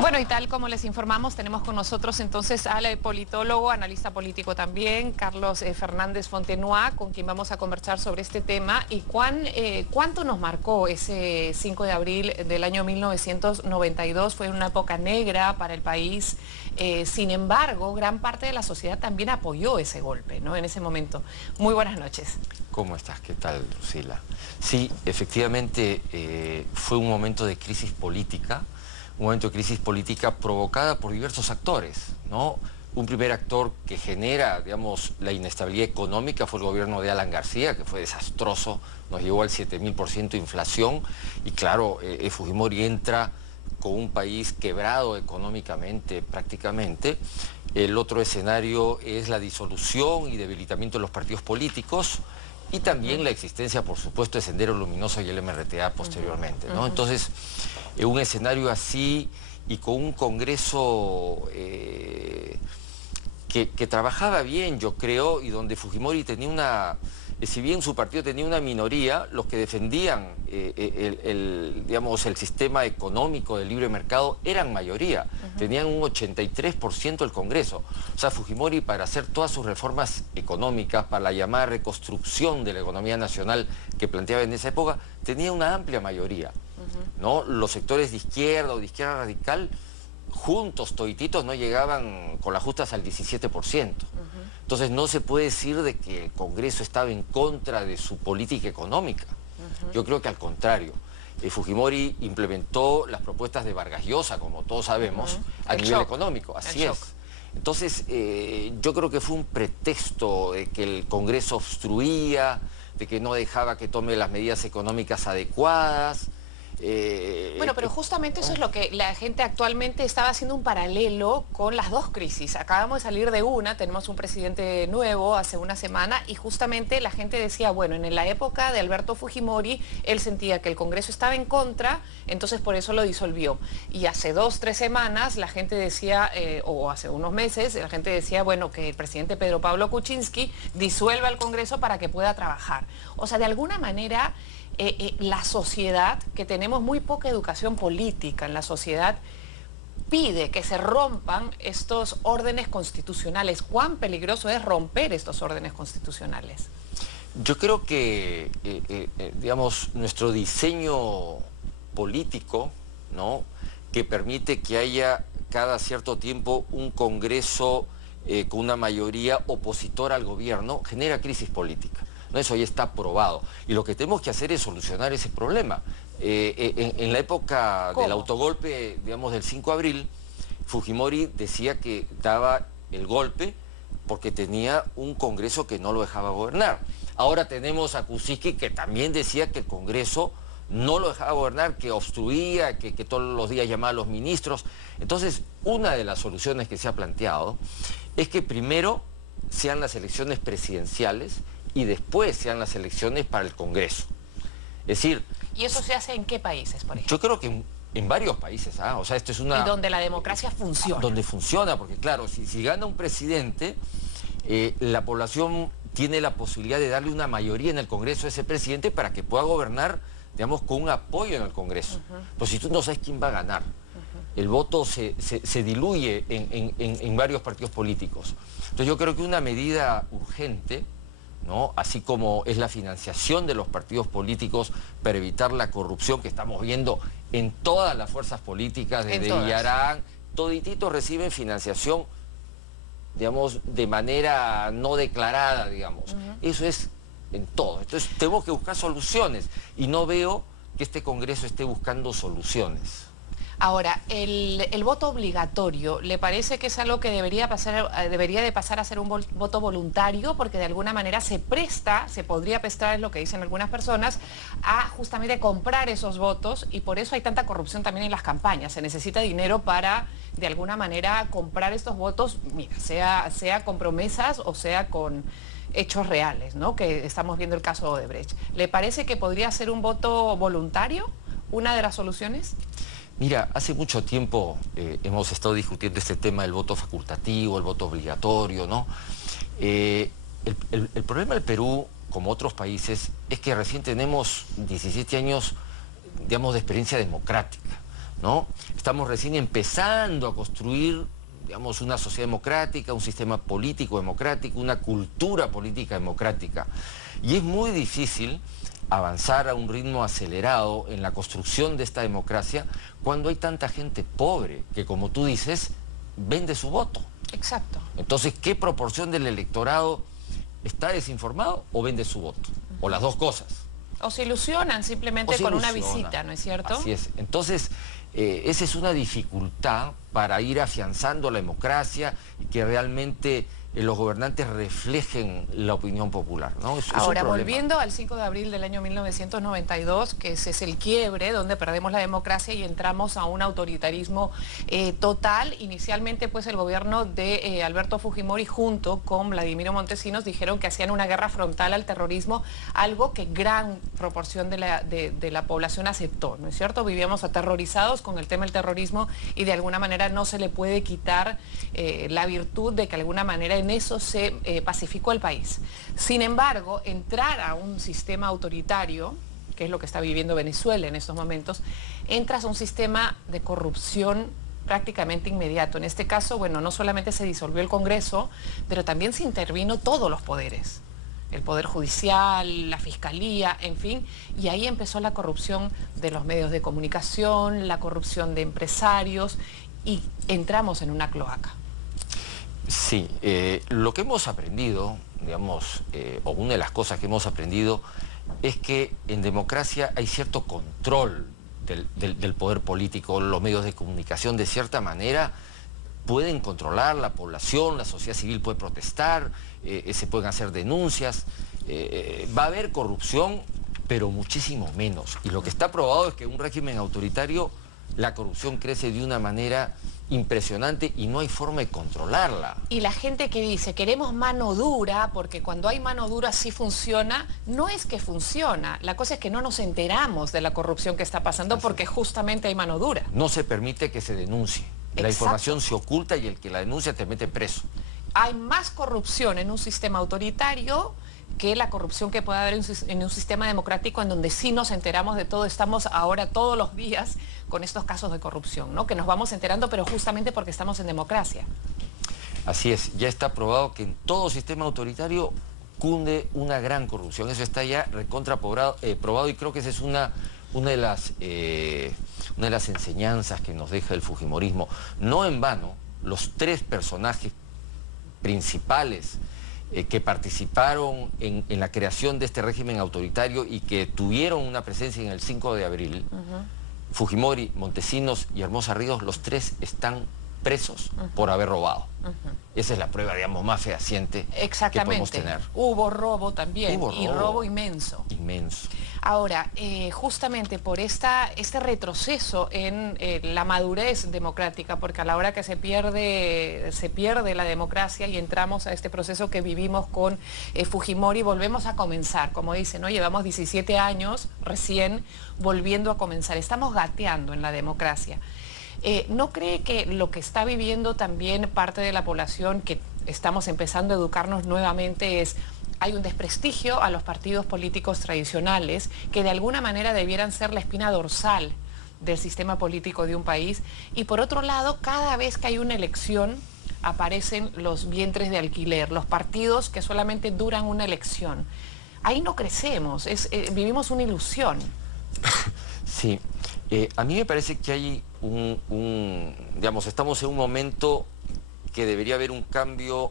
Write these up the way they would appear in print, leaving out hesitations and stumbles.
Bueno, y tal como les informamos, tenemos con nosotros entonces al politólogo, analista político también, Carlos Fernández Fontenoy, con quien vamos a conversar sobre este tema y cuánto nos marcó ese 5 de abril del año 1992. Fue una época negra para el país. Sin embargo, gran parte de la sociedad también apoyó ese golpe, ¿no? En ese momento. Muy buenas noches. ¿Cómo estás? ¿Qué tal, Lucila? Sí, efectivamente fue un momento de crisis política, provocada por diversos actores, ¿no? Un primer actor que genera, digamos, la inestabilidad económica fue el gobierno de Alan García, que fue desastroso, nos llevó al 7000% de inflación, y claro, Fujimori entra con un país quebrado económicamente prácticamente. El otro escenario es la disolución y debilitamiento de los partidos políticos, y también la existencia, por supuesto, de Sendero Luminoso y el MRTA posteriormente, ¿no? Entonces, un escenario así y con un Congreso que trabajaba bien, yo creo, y donde Fujimori tenía una... si bien su partido tenía una minoría, los que defendían digamos, el sistema económico del libre mercado eran mayoría. Tenían un 83% del Congreso. O sea, Fujimori, para hacer todas sus reformas económicas, para la llamada reconstrucción de la economía nacional que planteaba en esa época, tenía una amplia mayoría, ¿no? Los sectores de izquierda o de izquierda radical, juntos, todititos, no llegaban con las justas al 17%. Entonces no se puede decir de que el Congreso estaba en contra de su política económica. Yo creo que al contrario. Fujimori implementó las propuestas de Vargas Llosa, como todos sabemos, a nivel económico. Así es. Entonces yo creo que fue un pretexto de que el Congreso obstruía, de que no dejaba que tome las medidas económicas adecuadas. Bueno, pero justamente eso es lo que la gente actualmente estaba haciendo un paralelo con las dos crisis. Acabamos de salir de una, tenemos un presidente nuevo hace una semana y justamente la gente decía, bueno, en la época de Alberto Fujimori, él sentía que el Congreso estaba en contra, entonces por eso lo disolvió. Y hace 2, 3 semanas la gente decía, o hace unos meses, la gente decía, bueno, que el presidente Pedro Pablo Kuczynski disuelva el Congreso para que pueda trabajar. O sea, de alguna manera... la sociedad, que tenemos muy poca educación política en la sociedad, pide que se rompan estos órdenes constitucionales. ¿Cuán peligroso es romper estos órdenes constitucionales? Yo creo que, digamos, nuestro diseño político, ¿no?, que permite que haya cada cierto tiempo un Congreso con una mayoría opositora al gobierno, genera crisis política. ¿No? Eso ya está probado. Y lo que tenemos que hacer es solucionar ese problema. En la época del autogolpe, digamos, del 5 de abril, Fujimori decía que daba el golpe porque tenía un Congreso que no lo dejaba gobernar. Ahora tenemos a Kuczynski, que también decía que el Congreso no lo dejaba gobernar, que obstruía, que todos los días llamaba a los ministros. Entonces, una de las soluciones que se ha planteado es que primero sean las elecciones presidenciales y después sean las elecciones para el Congreso. Es decir... ¿Y eso se hace en qué países, por ejemplo? Yo creo que en varios países, ¿ah? O sea, esto es una... Y donde la democracia funciona. Donde funciona, porque claro, si gana un presidente, la población tiene la posibilidad de darle una mayoría en el Congreso a ese presidente para que pueda gobernar, digamos, con un apoyo en el Congreso. Pues si tú no sabes quién va a ganar, el voto se diluye en varios partidos políticos. Entonces yo creo que una medida urgente, ¿no?, así como es la financiación de los partidos políticos para evitar la corrupción que estamos viendo en todas las fuerzas políticas, desde Villarán, todititos reciben financiación, digamos, de manera no declarada, digamos. Eso es en todo. Entonces tenemos que buscar soluciones y no veo que este Congreso esté buscando soluciones. Ahora, el voto obligatorio, ¿le parece que es algo que debería de pasar a ser un voto voluntario? Porque de alguna manera se podría prestar, es lo que dicen algunas personas, a justamente comprar esos votos, y por eso hay tanta corrupción también en las campañas. Se necesita dinero para, de alguna manera, comprar estos votos, mira, sea con promesas o sea con hechos reales, ¿no?, que estamos viendo el caso de Odebrecht. ¿Le parece que podría ser un voto voluntario una de las soluciones? Mira, hace mucho tiempo hemos estado discutiendo este tema del voto facultativo, el voto obligatorio, ¿no? El problema del Perú, como otros países, es que recién tenemos 17 años, digamos, de experiencia democrática, ¿no? Estamos recién empezando a construir, digamos, una sociedad democrática, un sistema político democrático, una cultura política democrática. Y es muy difícil avanzar a un ritmo acelerado en la construcción de esta democracia cuando hay tanta gente pobre que, como tú dices, vende su voto. Exacto. Entonces, ¿qué proporción del electorado está desinformado o vende su voto? O las dos cosas. O se ilusionan simplemente con una visita, ¿no es cierto? Así es. Entonces, esa es una dificultad para ir afianzando la democracia y que realmente los gobernantes reflejen la opinión popular, ¿no? Ahora, volviendo al 5 de abril del año 1992, que ese es el quiebre donde perdemos la democracia y entramos a un autoritarismo total. Inicialmente, pues, el gobierno de Alberto Fujimori junto con Vladimiro Montesinos dijeron que hacían una guerra frontal al terrorismo, algo que gran proporción de la población aceptó, ¿no es cierto? Vivíamos aterrorizados con el tema del terrorismo y de alguna manera no se le puede quitar la virtud de que de alguna manera en eso se pacificó el país. Sin embargo, entrar a un sistema autoritario, que es lo que está viviendo Venezuela en estos momentos, entras a un sistema de corrupción prácticamente inmediato. En este caso, bueno, no solamente se disolvió el Congreso, pero también se intervino todos los poderes. El Poder Judicial, la Fiscalía, en fin, y ahí empezó la corrupción de los medios de comunicación, la corrupción de empresarios, y entramos en una cloaca. Sí, lo que hemos aprendido, digamos, o una de las cosas que hemos aprendido es que en democracia hay cierto control del poder político. Los medios de comunicación, de cierta manera, pueden controlar la población, la sociedad civil puede protestar, se pueden hacer denuncias. Va a haber corrupción, pero muchísimo menos. Y lo que está probado es que en un régimen autoritario la corrupción crece de una manera impresionante y no hay forma de controlarla. Y la gente que dice, queremos mano dura, porque cuando hay mano dura sí funciona, no es que funciona. La cosa es que no nos enteramos de la corrupción que está pasando porque justamente hay mano dura. No se permite que se denuncie. La información se oculta y el que la denuncia te mete preso. Hay más corrupción en un sistema autoritario que la corrupción que puede haber en un sistema democrático en donde sí nos enteramos de todo. Estamos ahora todos los días con estos casos de corrupción, ¿no? Que nos vamos enterando, pero justamente porque estamos en democracia. Así es, ya está probado que en todo sistema autoritario cunde una gran corrupción. Eso está ya recontra probado y creo que esa es una de las enseñanzas que nos deja el fujimorismo. No en vano, los tres personajes principales que participaron en la creación de este régimen autoritario y que tuvieron una presencia en el 5 de abril, Fujimori, Montesinos y Hermosa Ríos, los tres están presos por haber robado. Esa es la prueba, digamos, más fehaciente que podemos tener. Hubo robo también, y robo inmenso. Inmenso. Ahora, justamente por este retroceso en la madurez democrática, porque a la hora que se pierde la democracia y entramos a este proceso que vivimos con Fujimori, volvemos a comenzar, como dicen, ¿no? Llevamos 17 años recién volviendo a comenzar. Estamos gateando en la democracia. ¿No cree que lo que está viviendo también parte de la población, que estamos empezando a educarnos nuevamente, es hay un desprestigio a los partidos políticos tradicionales que de alguna manera debieran ser la espina dorsal del sistema político de un país? Y por otro lado, cada vez que hay una elección aparecen los vientres de alquiler, los partidos que solamente duran una elección. Ahí no crecemos, vivimos una ilusión. Sí, a mí me parece que hay digamos, estamos en un momento que debería haber un cambio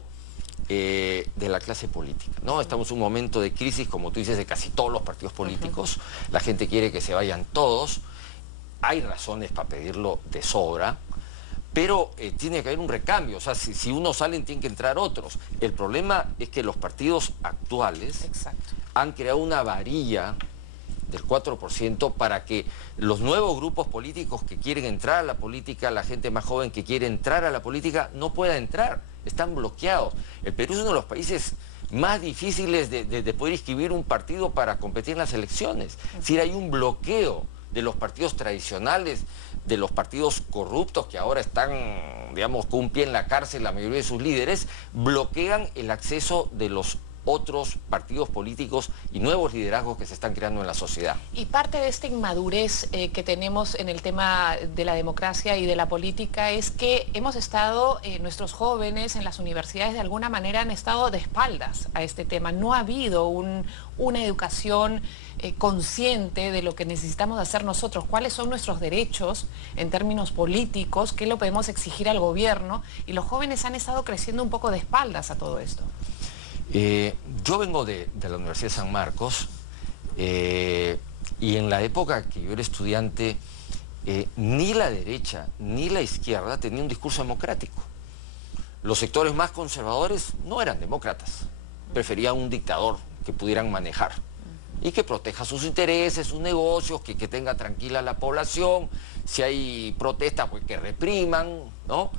de la clase política, ¿no? Estamos en un momento de crisis, como tú dices, de casi todos los partidos políticos. La gente quiere que se vayan todos. Hay razones para pedirlo de sobra, pero tiene que haber un recambio. O sea, si unos salen, tienen que entrar otros. El problema es que los partidos actuales han creado una varilla del 4% para que los nuevos grupos políticos que quieren entrar a la política, la gente más joven que quiere entrar a la política, no pueda entrar. Están bloqueados. El Perú es uno de los países más difíciles de poder inscribir un partido para competir en las elecciones. Es decir, hay un bloqueo de los partidos tradicionales, de los partidos corruptos que ahora están, digamos, con un pie en la cárcel, la mayoría de sus líderes, bloquean el acceso de los otros partidos políticos y nuevos liderazgos que se están creando en la sociedad. Y parte de esta inmadurez que tenemos en el tema de la democracia y de la política es que hemos estado, nuestros jóvenes en las universidades de alguna manera han estado de espaldas a este tema. No ha habido una educación consciente de lo que necesitamos hacer nosotros, cuáles son nuestros derechos en términos políticos, qué lo podemos exigir al gobierno, y los jóvenes han estado creciendo un poco de espaldas a todo esto. Yo vengo de la Universidad de San Marcos y en la época que yo era estudiante, ni la derecha ni la izquierda tenían un discurso democrático. Los sectores más conservadores no eran demócratas, preferían un dictador que pudieran manejar y que proteja sus intereses, sus negocios, que tenga tranquila a la población, si hay protestas pues que repriman, ¿no?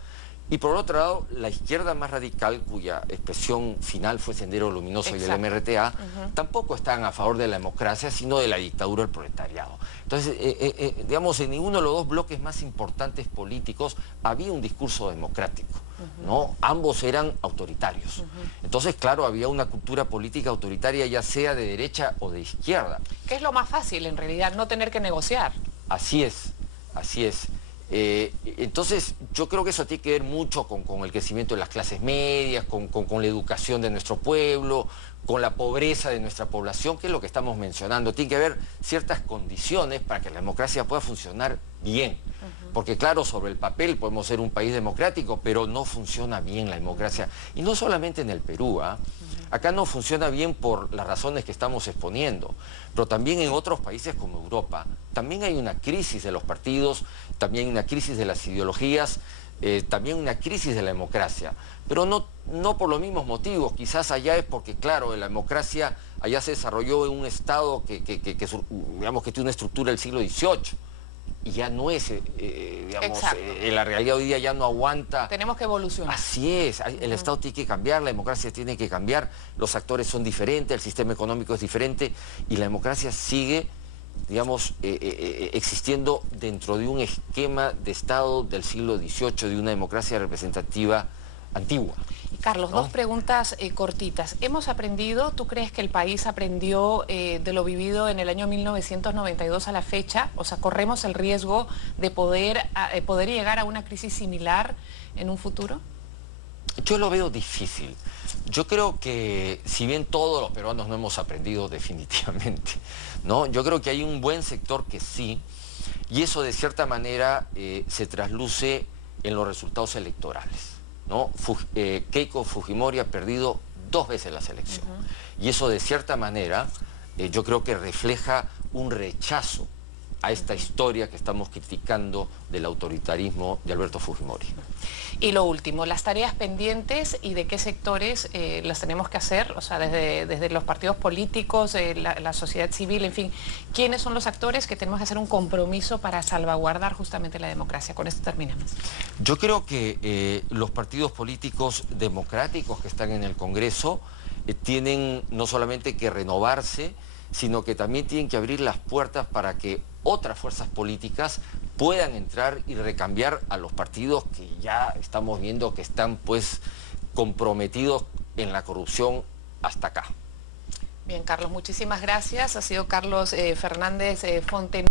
Y por otro lado, la izquierda más radical, cuya expresión final fue Sendero Luminoso. Exacto. Y el MRTA, tampoco están a favor de la democracia, sino de la dictadura del proletariado. Entonces, digamos, en ninguno de los dos bloques más importantes políticos había un discurso democrático, ¿no? Ambos eran autoritarios. Entonces, claro, había una cultura política autoritaria, ya sea de derecha o de izquierda. ¿Qué es lo más fácil, en realidad? No tener que negociar. Así es, así es. Entonces yo creo que eso tiene que ver mucho con el crecimiento de las clases medias, con la educación de nuestro pueblo, con la pobreza de nuestra población, que es lo que estamos mencionando. Tiene que haber ciertas condiciones para que la democracia pueda funcionar bien. Porque claro, sobre el papel podemos ser un país democrático, pero no funciona bien la democracia. Y no solamente en el Perú, ¿ah? Acá no funciona bien por las razones que estamos exponiendo, pero también en otros países como Europa. También hay una crisis de los partidos, también hay una crisis de las ideologías, también una crisis de la democracia. Pero no por los mismos motivos, quizás allá es porque, claro, la democracia allá se desarrolló en un Estado digamos, que tiene una estructura del siglo XVIII. Y ya no es, digamos, la realidad hoy día ya no aguanta. Tenemos que evolucionar. Así es, el Estado tiene que cambiar, la democracia tiene que cambiar, los actores son diferentes, el sistema económico es diferente y la democracia sigue, digamos, existiendo dentro de un esquema de Estado del siglo XVIII, de una democracia representativa antigua. Carlos, ¿no? Dos preguntas cortitas. ¿Hemos aprendido, tú crees que el país aprendió de lo vivido en el año 1992 a la fecha? O sea, ¿corremos el riesgo de poder llegar a una crisis similar en un futuro? Yo lo veo difícil. Yo creo que, si bien todos los peruanos no hemos aprendido definitivamente, ¿no? Yo creo que hay un buen sector que sí, y eso de cierta manera se trasluce en los resultados electorales, ¿no? Keiko Fujimori ha perdido 2 veces las elecciones. Y eso de cierta manera yo creo que refleja un rechazo a esta historia que estamos criticando del autoritarismo de Alberto Fujimori. Y lo último, las tareas pendientes y de qué sectores las tenemos que hacer, o sea, desde los partidos políticos, la sociedad civil, en fin, ¿quiénes son los actores que tenemos que hacer un compromiso para salvaguardar justamente la democracia? Con esto terminamos. Yo creo que los partidos políticos democráticos que están en el Congreso tienen no solamente que renovarse, sino que también tienen que abrir las puertas para que otras fuerzas políticas puedan entrar y recambiar a los partidos que ya estamos viendo que están pues comprometidos en la corrupción hasta acá. Bien, Carlos, muchísimas gracias. Ha sido Carlos Fernández Fontenay.